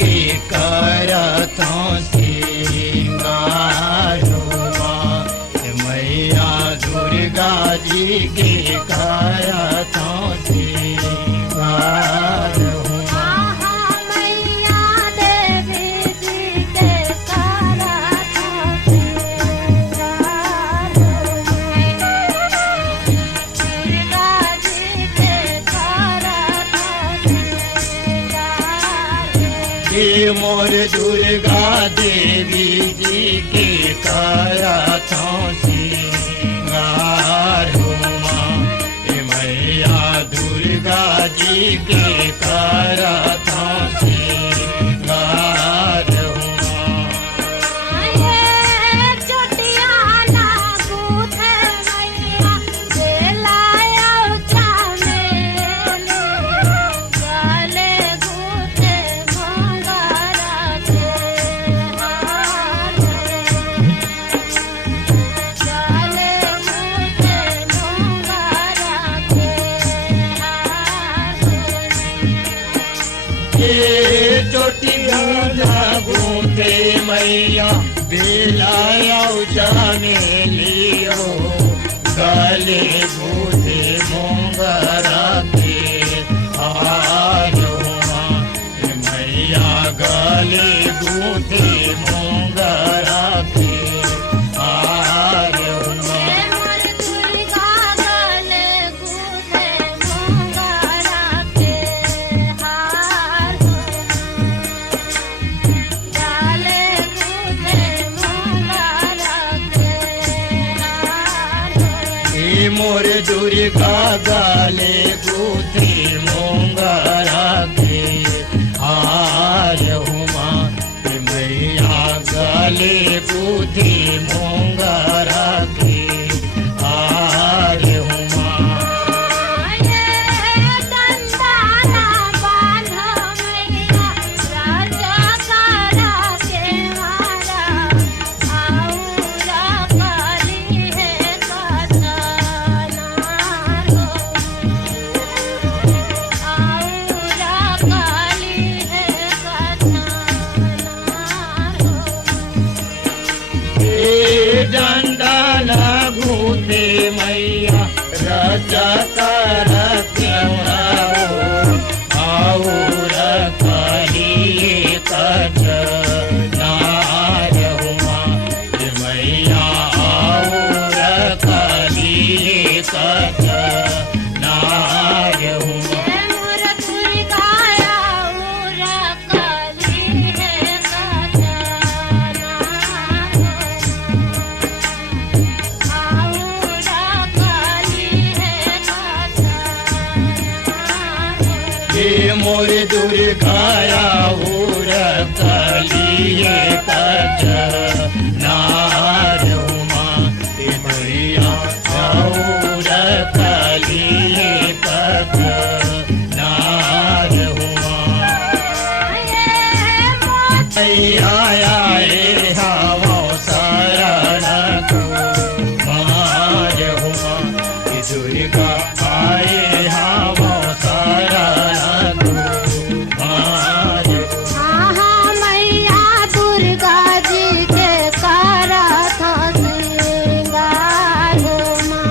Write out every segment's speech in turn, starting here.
के करतों सिंगार हुआ, मैया दुर्गा जी के करतों सिंगार हुआ। मैया देवी जी के करतों सिंगार हुआ, दुर्गा जी के करतों सिंगार हुआ। ये मोर दुर्गा देवी जी के करतों सिंगार हुआ, मैया दुर्गा जी के करतों सिंगार हुआ। ये चोटिया ना गूथे मैया बेलाया चमेली, गले गूथे मंगरा के हार, गले गूथे मंगरा के हार। ये चोटिया गूंथे मैया बेलाया चमेलियो, गले गूंथे मोंगरा के हार हुआ, मैया गले गूंथे मोंगरा के हार हुआ। मोर दुर्गा गले गूथे मंगरा के हार, गले गूथे मंगरा के हार। हे मोर दुर्गा गले गूंथे मोंगरा के हार हुआ, मैया गले गूंथे मोंगरा के हार हुआ। ये दंडाना बांधो मैया राजा करा के मारा, आऊरा काली है कथनार हो, आऊरा काली है कथनार हो। हे डंडा न गूंथे मैया राजा कर क्यों आओ रखली कठ नार हुआ, मैया आओ रखली कठ नार हुआ। मोर दुर्गा आऊरा काली है कथनार हो, आऊरा काली है कथनार हो। हे मोर दुर्गा आऊर कलिए कठ नार हुआ, मैया आऊर कलिए कठ नार हुआ। मैया आए हवो शरण कुमार हुआ, दुर्गा आए हवो शरण कुमार। मैया दुर्गा जी के करतों सिंगार हुआ,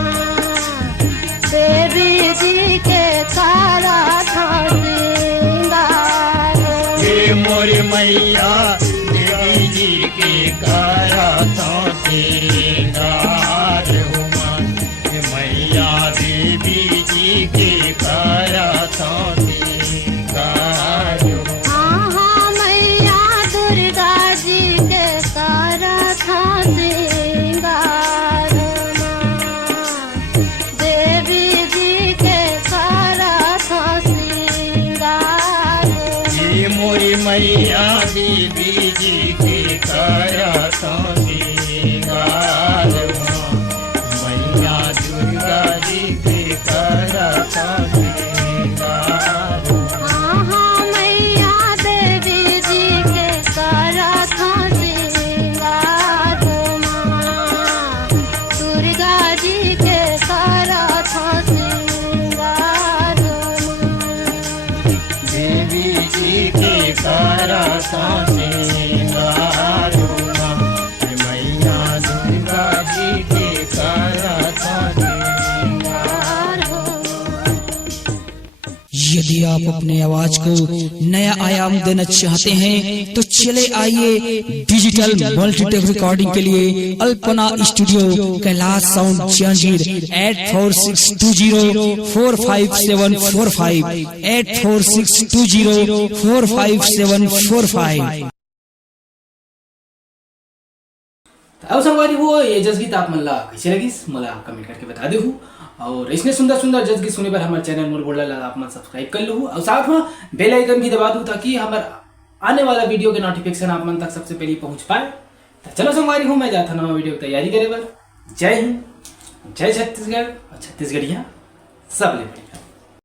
देवी जी के करतों सिंगार हुआ। हे मोर मैया देवी जी के करतों सिंगार हुआ, मैया देवी जी के करतों सिंगार हुआ। मैया दुर्गा जी के करतों सिंगार हुआ, देवी जी के करतों सिंगार हुआ। हे मोर मैया देवी जी के करतों सिंगार हुआ, मैया दुर्गा जी के करतों सिंगार हुआ। मैया देवी जी के करतों सिंगार हुआ, दुर्गा जी के करतों सिंगार हुआ। देवी जी के करतों यदि आप अपने आवाज को नया आयाम देना चाहते हैं तो चले आइए डिजिटल मल्टीटेक रिकॉर्डिंग के लिए अल्पना स्टूडियो, कैलाश साउंड जंजीर 8462045745 8462045745। अब संगवारी हो ये जज गीत आप मला कैसे लगी मला कमेंट करके बता दे हो। और इसने सुंदर सुंदर जज गीत सुने पर हमारे चैनल मोर बोला आप मन सब्सक्राइब कर लो और साथ में बेल आइकन भी दबा दो ताकि हमारा आने वाला वीडियो के नोटिफिकेशन आप मन तक सबसे पहले पहुंच पाए। तो चलो संगवारी हूँ मैं जाता नवा वीडियो की तैयारी करे बर। जय हिंद, जय छत्तीसगढ़ और छत्तीसगढ़िया सब ले।